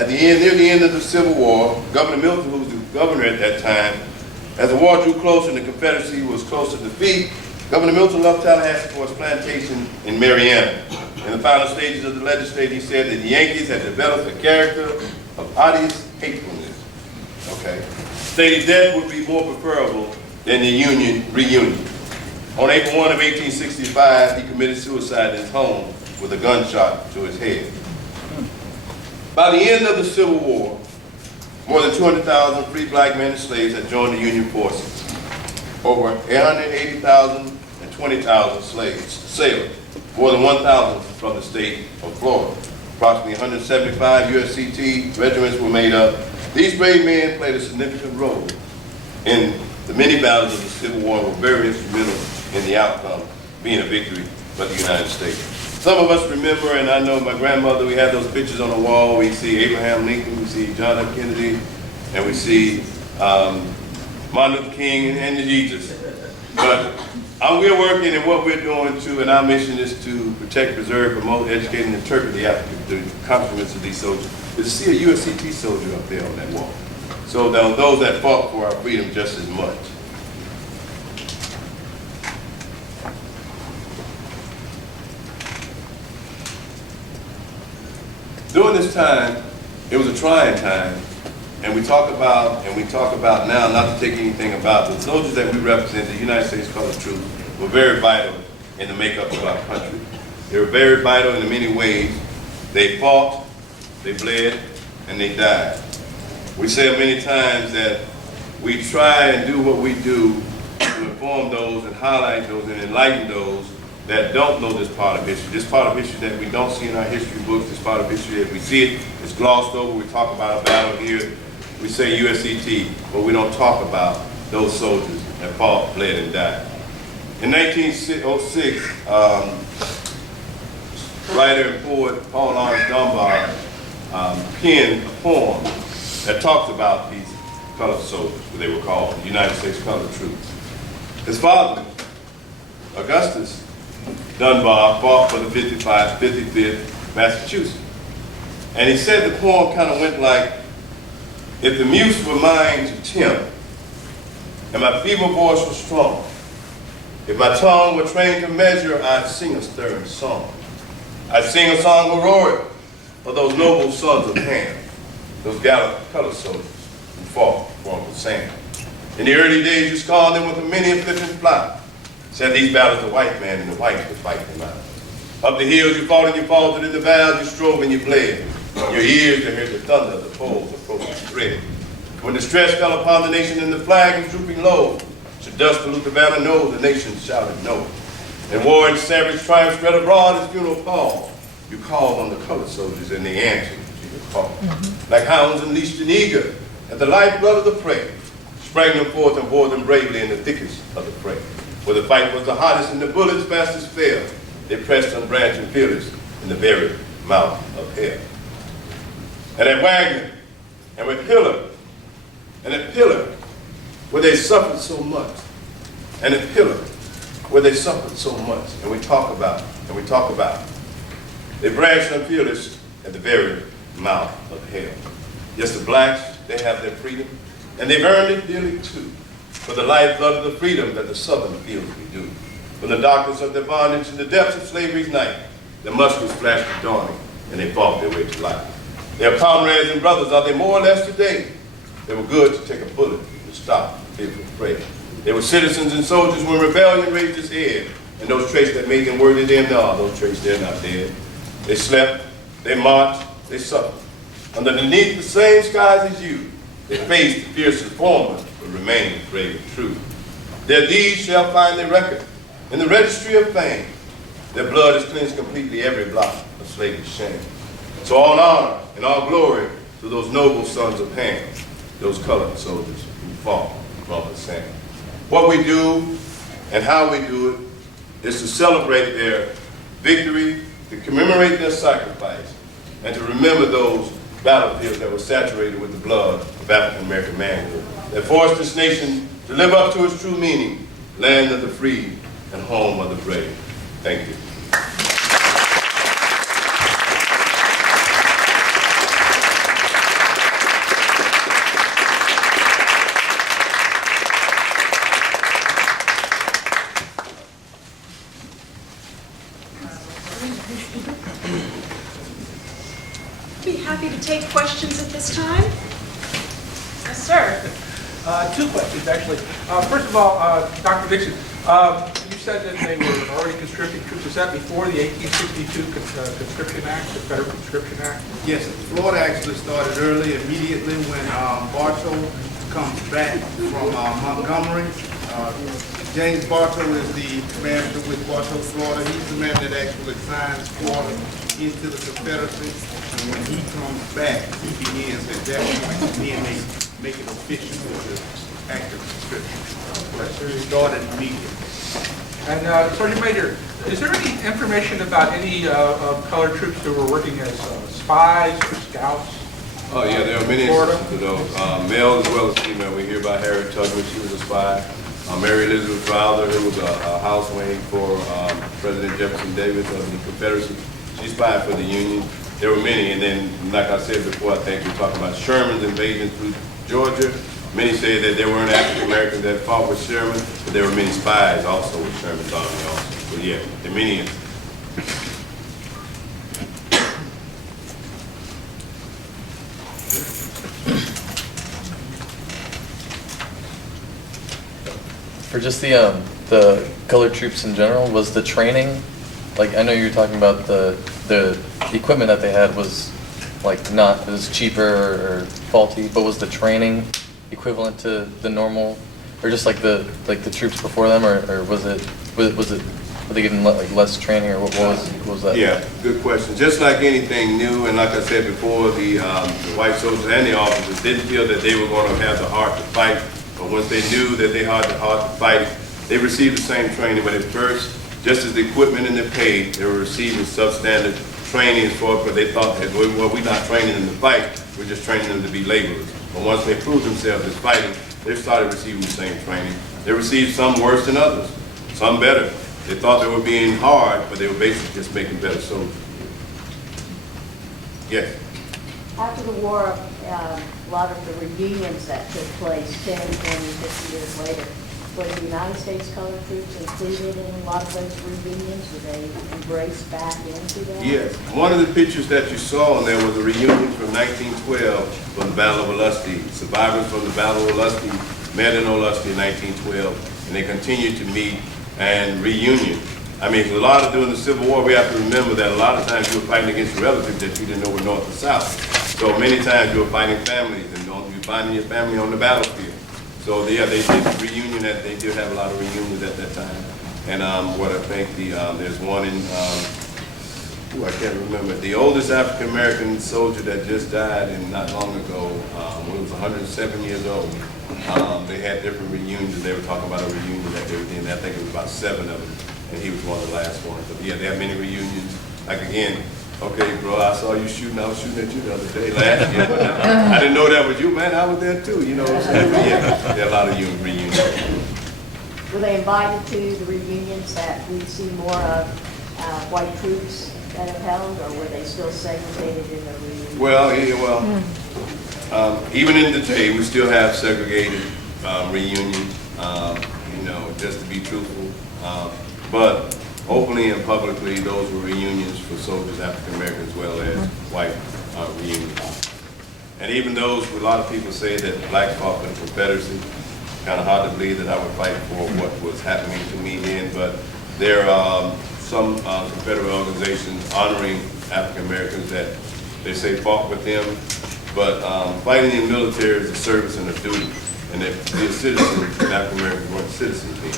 near the end of the Civil War, Governor Milton, who was the governor at that time, as the war drew closer and the Confederacy was close to defeat, Governor Milton left Tallahassee for his plantation in Mariana. In the final stages of the legislature, he said that the Yankees had developed a character of odious hatefulness. Okay? Stated death would be more preferable than the reunion. On April 1 of 1865, he committed suicide in his home with a gunshot to his head. By the end of the Civil War, more than 200,000 free black men and slaves had joined the Union forces. Over 880,000 and 20,000 sailors, more than 1,000 from the state of Florida. Approximately 175 USCT regiments were made up. These brave men played a significant role in the many battles of the Civil War and were very instrumental in the outcome being a victory for the United States. Some of us remember, and I know my grandmother, we had those pictures on the wall. We see Abraham Lincoln, we see John F. Kennedy, and we see Martin Luther King and Jesus. But we're working, and what we're doing too, and our mission is to protect, preserve, promote, educate, and interpret the accomplishments of these soldiers. Is to see a USCT soldier up there on that wall. So those that fought for our freedom just as much. During this time, it was a trying time, and we talk about now, not to take anything about, the soldiers that we represent, the United States Colored Troops, were very vital in the makeup of our country. They were very vital in many ways. They fought, they bled, and they died. We say many times that we try and do what we do to inform those and highlight those and enlighten those that don't know this part of history. This part of history that we don't see in our history books, this part of history that we see it, it's glossed over. We talk about a battle here, we say USCT, but we don't talk about those soldiers that fought, bled, and died. In 1906, writer and poet Paul Laurence Dunbar penned a poem that talks about these colored soldiers, what they were called, the United States Colored Troops. His father, Augustus Dunbar, fought for the 55th Massachusetts. And he said the poem kind of went like, if the muse were mine to tempt, and my feeble voice was strong, if my tongue were trained to measure, I'd sing a stirring song. I'd sing a song heroic for those noble sons of Ham, those gallant colored soldiers who fought for Uncle Sam. In the early days, you scarred them with a many flippant plot. Said these battles the white man and the whites would fight them out. Up the hills you fought and you faltered, in the valleys you strove and you bled. Your ears to hear the thunder of the foes approaching thread. When the stress fell upon the nation and the flag was drooping low, should dust pollute the banner, no, the nation shouted no. And war and savage triumph spread abroad as funeral pall. You called on the colored soldiers and they answered to your call. Like hounds unleashed and eager at the lifeblood of the prey, sprang them forth and bore them bravely in the thickest of the fray. Where the fight was the hottest and the bullets fastest fell, they pressed on branch and fearless in the very mouth of hell. And at Wagner, and with Pillar, and at Pillar, where they suffered so much, and at Pillar, where they suffered so much, and we talk about, they branched on fearless at the very mouth of hell. Yes, the blacks, they have their freedom, and they've earned it dearly too, for the lifeblood of the freedom that the southern fields we do. From the darkness of their bondage and the depths of slavery's night, their muskets flashed at dawning, and they fought their way to life. Their comrades and brothers, are they more or less today? They were good to take a bullet to stop the fearful fray. They were citizens and soldiers when rebellion raised its head, and those traits that made them worthy them, those traits, they're not dead. They slept, they marched, they suffered. Underneath the same skies as you, they faced the fierce informers, but remained brave and true. Their deeds shall find their record in the registry of fame. Their blood has cleansed completely every blot of slavery's shame. So all honor and all glory to those noble sons of Ham, those colored soldiers who fought for Uncle Sam. What we do and how we do it is to celebrate their victory, to commemorate their sacrifice, and to remember those battlefields that were saturated with the blood of African-American manhood, that forced this nation to live up to its true meaning, land of the free and home of the brave. Thank you. take questions at this time? Yes, sir. Two questions, actually. First of all, Dr. Dixon, you said that they were already conscripting troops. Was that before the 1862 Conscription Act, the Federal Conscription Act? Yes, Florida actually started early, immediately when Bartow comes back from Montgomery. James Bartow is the commander with Bartow, Florida. He's the man that actually signs Florida into the Confederacy. And when he comes back, he begins at that point to then make it official for the active conscription. It started immediately. And Sergeant Major, is there any information about any colored troops who were working as spies or scouts? Oh, yeah, there are many instances of those, male as well as female. We hear about Harriet Tubman, she was a spy. Mary Elizabeth Browder, who was a housemaid for President Jefferson Davis of the Confederacy. She spied for the Union. There were many, and then, like I said before, I think we're talking about Sherman's invasion through Georgia. Many say that there weren't African Americans that fought with Sherman, but there were many spies also with Sherman's army also. So yeah, there are many instances. For just the colored troops in general, was the training, like, I know you were talking about the equipment that they had was like not, it was cheaper or faulty, but was the training equivalent to the normal, or just like the troops before them, or was it were they getting like less training, or what was that? Yeah, good question. Just like anything new, and like I said before, the white soldiers and the officers didn't feel that they were going to have the heart to fight, but once they knew that they had the heart to fight, they received the same training. But at first, just as the equipment and the pay, they were receiving substandard training for it, but they thought that, well, we're not training them to fight, we're just training them to be laborers. But once they proved themselves as fighting, they started receiving the same training. They received some worse than others, some better. They thought they were being hard, but they were basically just making better soldiers. Yes? After the war, a lot of the reunions that took place 10, 20, 50 years later, was the United States colored troops included in a lot of those reunions? Were they embraced back into that? Yes. One of the pictures that you saw in there was a reunion from 1912 from the Battle of Olustee. Survivors from the Battle of Olustee met in Olustee in 1912, and they continued to meet and reunion. I mean, a lot of during the Civil War, we have to remember that a lot of times you were fighting against relatives that you didn't know were north or south. So many times you were fighting families, and you're finding your family on the battlefield. So yeah, they did reunion. They did have a lot of reunions at that time. And what I think there's one in I can't remember, the oldest African American soldier that just died and not long ago, when he was 107 years old. They had different reunions, and they were talking about a reunion that they were in. I think it was about 7 of them, and he was one of the last ones. But yeah, they have many reunions. Like again, okay, bro, I saw you shooting. I was shooting at you the other day, last year. But I didn't know that was you, man. I was there too. You know what I'm saying? But yeah, there are a lot of reunions. Were they invited to the reunions that we'd see more of white troops that have held, or were they still segregated in the reunions? Well, yeah, even in today, we still have segregated reunions, you know, just to be truthful. But openly and publicly, those were reunions for soldiers, African Americans, as well as white reunions. And even those, a lot of people say that blacks fought for the Confederacy. Kind of hard to believe that I would fight for what was happening to me then, but there are some Confederate organizations honoring African Americans that they say fought with them. But fighting in the military is a service and a duty, and if they're citizens, African Americans weren't citizens then.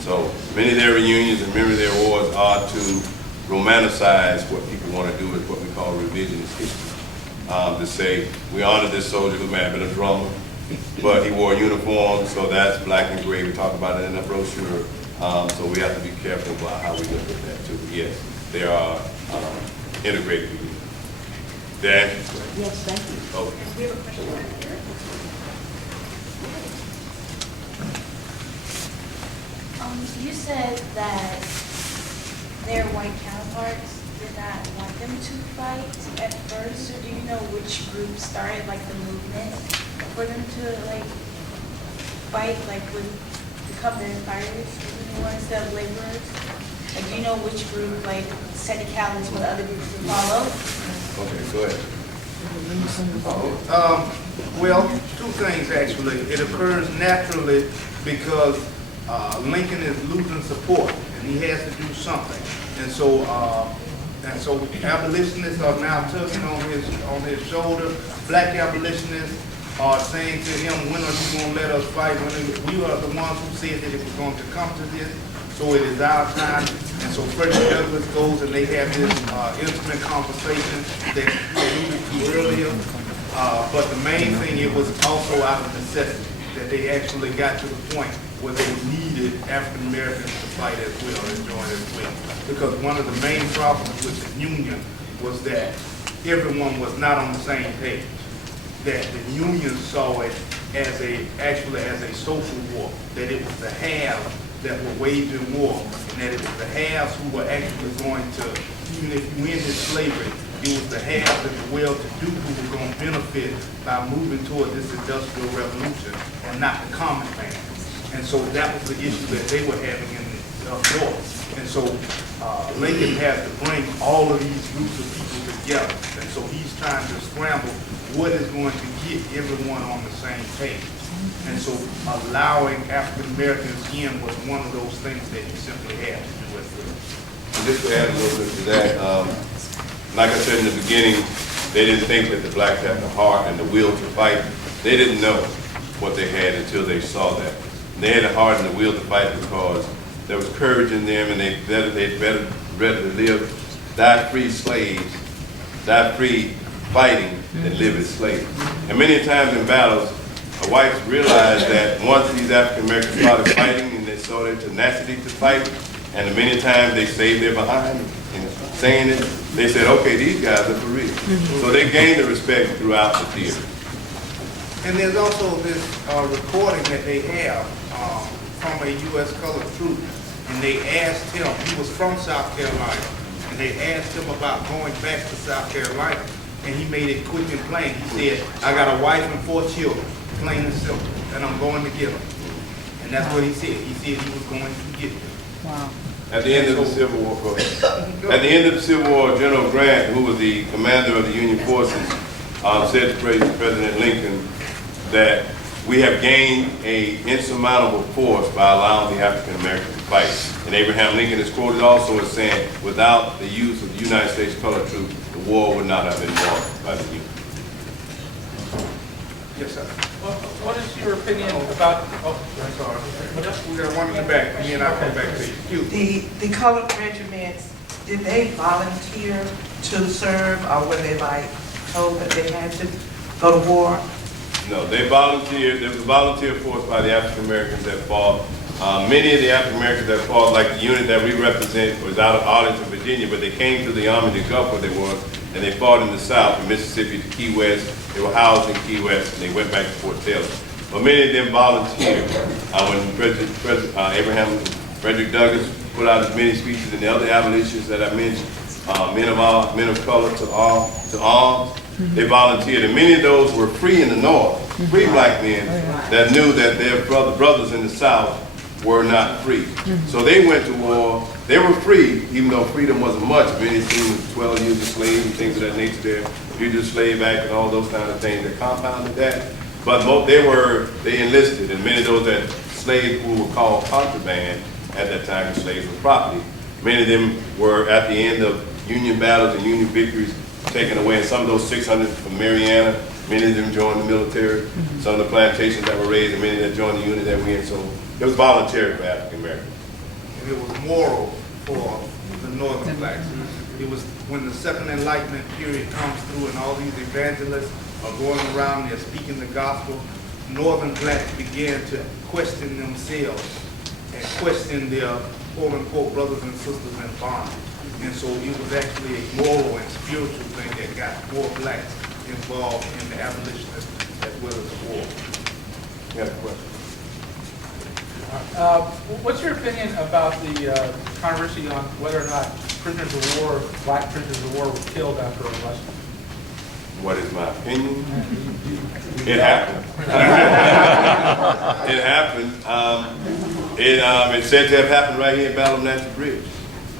So many of their reunions and many of their wars are to romanticize what people want to do is what we call revisionist history. To say, we honor this soldier who may have been a drummer, but he wore a uniform, so that's black and gray. We talk about it in the brochure. So we have to be careful about how we look at that too. Yes, they are integrated reunions. Dan? Yes, thank you. Okay. We have a question right here. You said that their white counterparts did not want them to fight at first, so do you know which group started like the movement for them to like fight, like with become the fighters instead of laborers? Like, do you know which group like set a catalyst for the other groups to follow? Okay, go ahead. Well, two things actually. It occurs naturally because Lincoln is losing support, and he has to do something. And so abolitionists are now tugging on his shoulder. Black abolitionists are saying to him, "When are you going to let us fight? We are the ones who said that it was going to come to this. So it is our time." And so Frederick Douglass goes and they have this intimate conversation that you alluded to earlier. But the main thing, it was also out of necessity that they actually got to the point where they needed African Americans to fight as well and join as well. Because one of the main problems with the Union was that everyone was not on the same page. That the Union saw it as a social war, that it was the haves that were waging war, and that it was the haves who were actually going to, even if you ended slavery, it was the haves and the well-to-do who were going to benefit by moving toward this industrial revolution, and not the common man. And so that was the issue that they were having in the North. And so Lincoln had to bring all of these groups of people together. And so he's trying to scramble what is going to get everyone on the same page. And so allowing African Americans in was one of those things that he simply had to do as well. Just to add a little bit to that, like I said in the beginning, they didn't think that the blacks had the heart and the will to fight. They didn't know what they had until they saw that. They had the heart and the will to fight because there was courage in them, and they'd rather live, die free slaves, die free fighting than live as slaves. And many times in battles, the whites realized that once these African Americans started fighting and they saw their tenacity to fight, and many times they saved their behind and saying it, they said, okay, these guys are for real. So they gained the respect throughout the theater. And there's also this recording that they have from a U.S. colored troop, and they asked him, he was from South Carolina, and they asked him about going back to South Carolina, and he made it quick and plain. He said, "I got a wife and 4 children, plain and simple, and I'm going to get them." And that's what he said. He said he was going to get them. Wow. At the end of the Civil War, at the end of the Civil War, General Grant, who was the commander of the Union forces, said to President Lincoln that we have gained an insurmountable force by allowing the African Americans to fight. And Abraham Lincoln is quoted also as saying, without the use of the United States colored troops, the war would not have been won by the Union. Yes, sir. What is your opinion about, I'm sorry. We got one in the back, and then I'll come back to you. The colored regiments, did they volunteer to serve, or were they like told that they had to go to war? No, they volunteered. There was a volunteer force by the African Americans that fought. Many of the African Americans that fought, like the unit that we represent, was out of Arlington, Virginia, but they came to the Army of the Gulf where they were, and they fought in the South, from Mississippi to Key West. They were housed in Key West, and they went back to Fort Taylor. But many of them volunteered. When Abraham Frederick Douglass put out as many speeches, and the other abolitionists that I mentioned, men of color to arms, they volunteered, and many of those were free in the North, free black men that knew that their brothers in the South were not free. So they went to war. They were free, even though freedom wasn't much. Many seen 12 years a slave and things of that nature there, Fugitive Slave Act and all those kind of things that compounded that. But they enlisted, and many of those that slaves who were called contraband at that time, slaves were property. Many of them were at the end of Union battles and Union victories taken away, and some of those 600 from Mariana, many of them joined the military, some of the plantations that were raised, and many that joined the unit that we in. So it was voluntary for African Americans. And it was moral for the Northern blacks. It was when the Second Enlightenment period comes through and all these evangelists are going around there speaking the gospel, Northern blacks began to question themselves and question their quote-unquote brothers and sisters in bondage. And so it was actually a moral and spiritual thing that got more blacks involved in the abolitionists as well as the war. You have a question? what's your opinion about the controversy on whether or not prisoners of war, black prisoners of war, were killed after arrest? What is my opinion? It happened. It happened. It's said to have happened right here in Battle of Natural Bridge.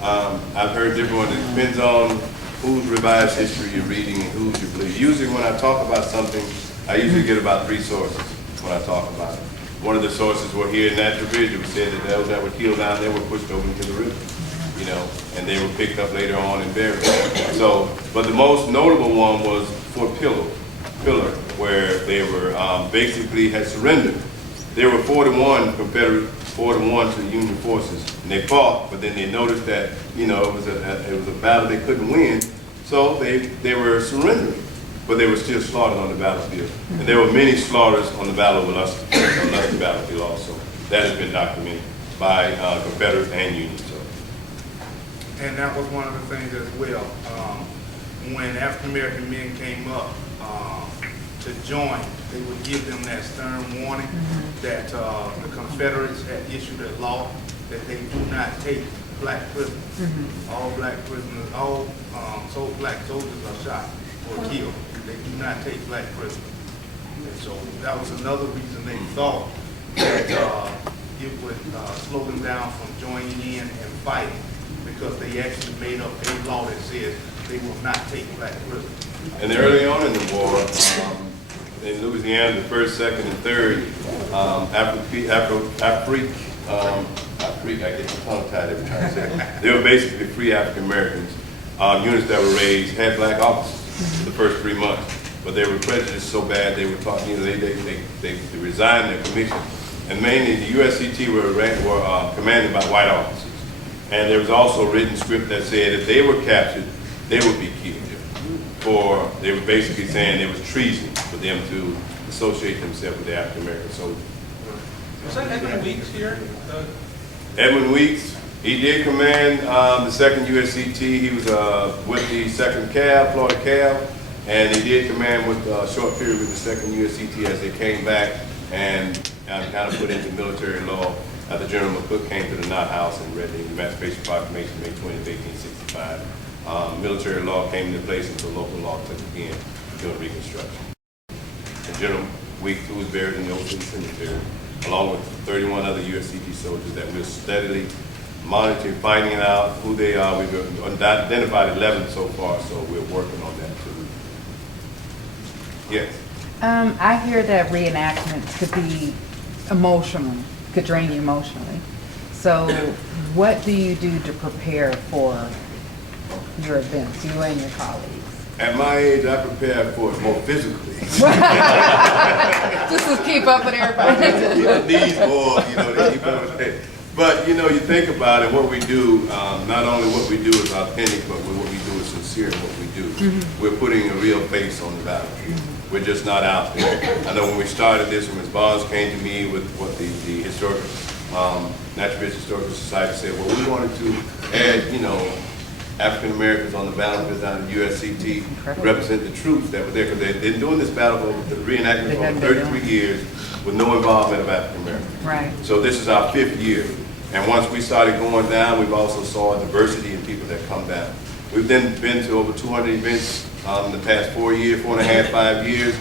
I've heard different ones. It depends on whose revised history you're reading and whose you believe. Usually when I talk about something, I usually get about 3 sources when I talk about it. One of the sources were here in Natural Bridge. It was said that those that were killed down there were pushed over into the river, you know, and they were picked up later on and buried. So, but the most notable one was Fort Pillar, where they were basically had surrendered. There were 41 Confederate, 41 to the Union forces, and they fought, but then they noticed that, you know, it was a battle they couldn't win, so they were surrendering, but they were still slaughtered on the battlefield. And there were many slaughters on the Battle of Ulster battlefield also. That has been documented by Confederate and Union. So. And that was one of the things as well. When African-American men came up to join, they would give them that stern warning that the Confederates had issued a law that they do not take black prisoners. All black prisoners, all black soldiers are shot or killed. They do not take black prisoners. And so that was another reason they thought that it would slow them down from joining in and fighting, because they actually made up a law that says they will not take black prisoners. And early on in the war, in Louisiana, the 1st, 2nd, and 3rd, I get the tongue tied every time I say it. They were basically free African Americans. Units that were raised had black officers for the first 3 months, but they were prejudiced so bad they were taught, you know, they resigned their commission. And mainly the USCT were commanded by white officers. And there was also a written script that said if they were captured, they would be killed. For they were basically saying there was treason for them to associate themselves with the African American soldiers. Was that Edmund Weeks here? Edmund Weeks, he did command the 2nd USCT. He was with the 2nd Cav, Florida Cav, and he did command with a short period with the 2nd USCT as they came back and kind of put into military law. The General McCook came to the Knott House and read the Emancipation Proclamation May 20, 1865. Military law came into place until local law took again during Reconstruction. And General Weeks, who was buried in the Old City Cemetery, along with 31 other USCT soldiers that we're steadily monitoring, finding out who they are. We've identified 11 so far, so we're working on that too. Yes? I hear that reenactments could be emotional, could drain you emotionally. So what do you do to prepare for your events, you and your colleagues? At my age, I prepare for it more physically. Just to keep up with everybody. You know, these boys, you know, they keep up with it. But, you know, you think about it, what we do, not only what we do is authentic, but what we do is sincere in what we do. We're putting a real face on the battlefield. We're just not out there. I know when we started this, when Ms. Barnes came to me with what the historical, Natural Bridge Historical Society said, well, we wanted to add, you know, African Americans on the battlefield down at USCT represent the troops that were there, because they've been doing this battle for the reenactment for 33 years with no involvement of African Americans. Right. So this is our 5th year. And once we started going down, we've also saw diversity in people that come down. We've then been to over 200 events in the past 4 years, 4.5, 5 years.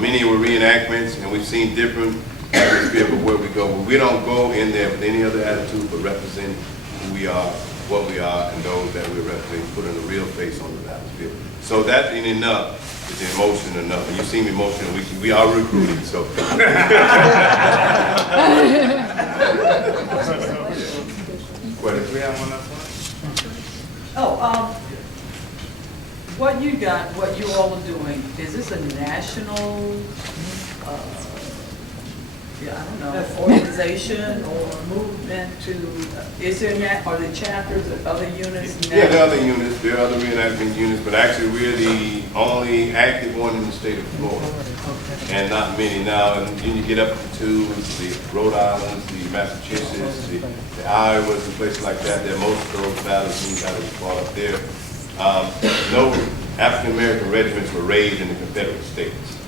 Many were reenactments, and we've seen different atmosphere of where we go. But we don't go in there with any other attitude but representing who we are, what we are, and those that we're representing, putting a real face on the battlefield. So that being enough is emotion enough. And you seem emotional. We are recruiting, so. We have one last one? What you got, what you all are doing, is this a national, I don't know, organization or movement to, is there, are there chapters of other units? Yeah, there are other units, there are other reenactment units, but actually we're the only active one in the state of Florida. And not many now, and then you get up to the Rhode Island, the Massachusetts, the Iowas, and places like that, that most of those battles that was fought up there. No African-American regiments were raised in the Confederate States.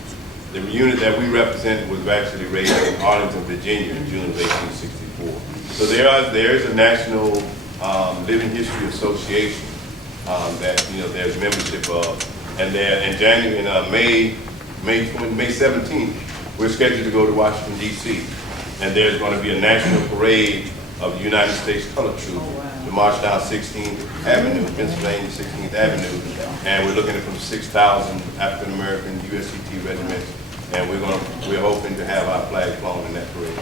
The unit that we represented was actually raised in Arlington, Virginia in June of 1864. So there is a National Living History Association that, you know, there's membership of. And there in January, May 17th, we're scheduled to go to Washington, D.C. And there's going to be a national parade of the United States Color Troops. The march down 16th Avenue, Pennsylvania 16th Avenue, and we're looking at from 6,000 African American USCT regiments, and we're hoping to have our flag flown in that parade.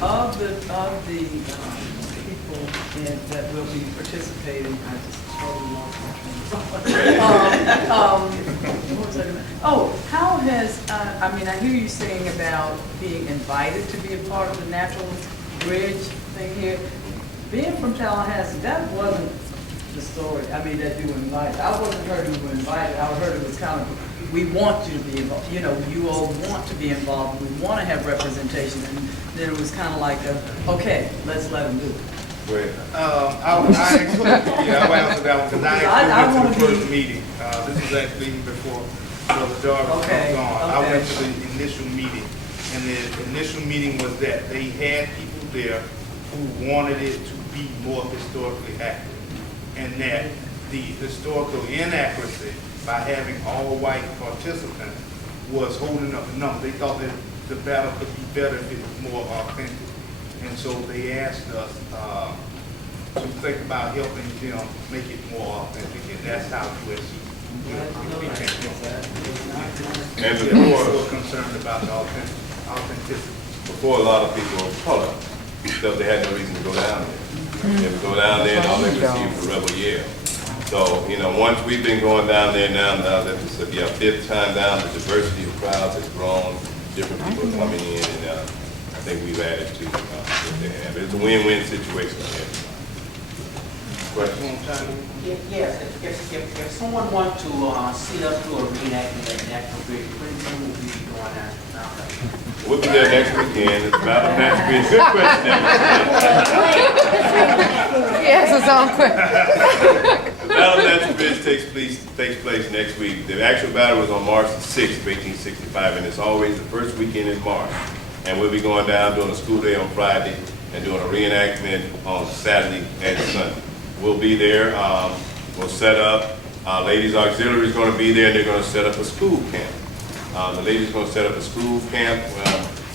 Of the people that will be participating, I just totally lost my train of thought. What was I gonna? Oh, how has, I mean, I hear you saying about being invited to be a part of the natural bridge thing here. Being from Tallahassee, that wasn't the story. I mean, that you were invited. I wasn't heard you were invited. I heard it was kind of, we want you to be involved. You know, you all want to be involved. We want to have representation. And then it was kind of like, okay, let's let them do it. I'll answer that one because I actually went to the first meeting. This was actually before Brother Jarvis was gone. I went to the initial meeting, and the initial meeting was that they had people there who wanted it to be more historically accurate, and that the historical inaccuracy by having all white participants was holding up the number. They thought that the battle could be better if it was more authentic. And so they asked us to think about helping them make it more authentic, and that's how USCT became. And we were concerned about the authenticity. Before, a lot of people of color felt they had no reason to go down there. They would go down there and all they could see was a rebel yell. So, you know, once we've been going down there now that this will be our 5th time down, the diversity of crowds has grown, different people are coming in, and I think we've added to what they have. It's a win-win situation for everybody. Question? Yes, if someone wants to see us do a reenactment at National Bridge, when will we be going out now? We'll be there next weekend. It's about a match. Good question. He has his own question. The Battle of National Bridge takes place next week. The actual battle was on March the 6th of 1865, and it's always the first weekend in March. And we'll be going down doing a school day on Friday and doing a reenactment on Saturday and Sunday. We'll be there. We'll set up. Ladies Auxiliary is going to be there, and they're going to set up a school camp. The ladies are going to set up a school camp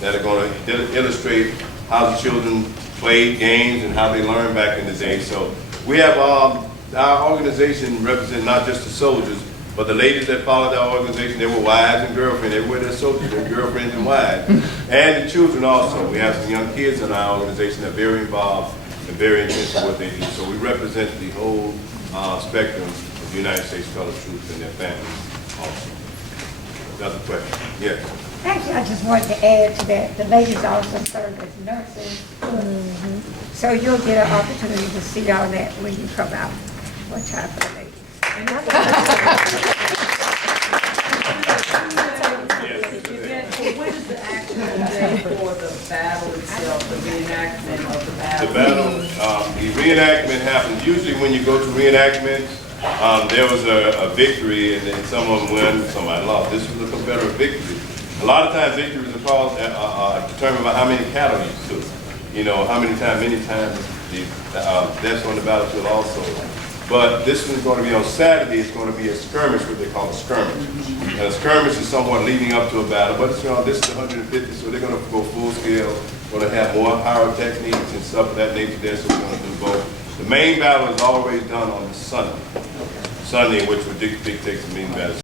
that are going to illustrate how the children played games and how they learned back in the day. So we have our organization represent not just the soldiers, but the ladies that followed our organization. They were wives and girlfriends. Everywhere they're soldiers, they're girlfriends and wives. And the children also. We have some young kids in our organization that are very involved and very intense in what they do. So we represent the whole spectrum of the United States colored troops and their families also. Another question? Yes. Actually, I just wanted to add to that, the ladies also serve as nurses. So you'll get an opportunity to see all that when you come out. Watch out for the ladies. When is the actual day for the battle itself, the reenactment of the battle? The battle, the reenactment happens usually when you go to reenactments. There was a victory, and then some of them won, somebody lost. This was a Confederate victory. A lot of times victories are called, determined by how many cattle you took. You know, many times the deaths on the battlefield also. But this one's going to be on Saturday. It's going to be a skirmish, what they call a skirmish. And a skirmish is somewhat leading up to a battle, but it's, this is 150, so they're going to go full scale. We're going to have more pyrotechnics and stuff of that nature there, so we're going to do both. The main battle is always done on the Sunday, which will dictate the main battle.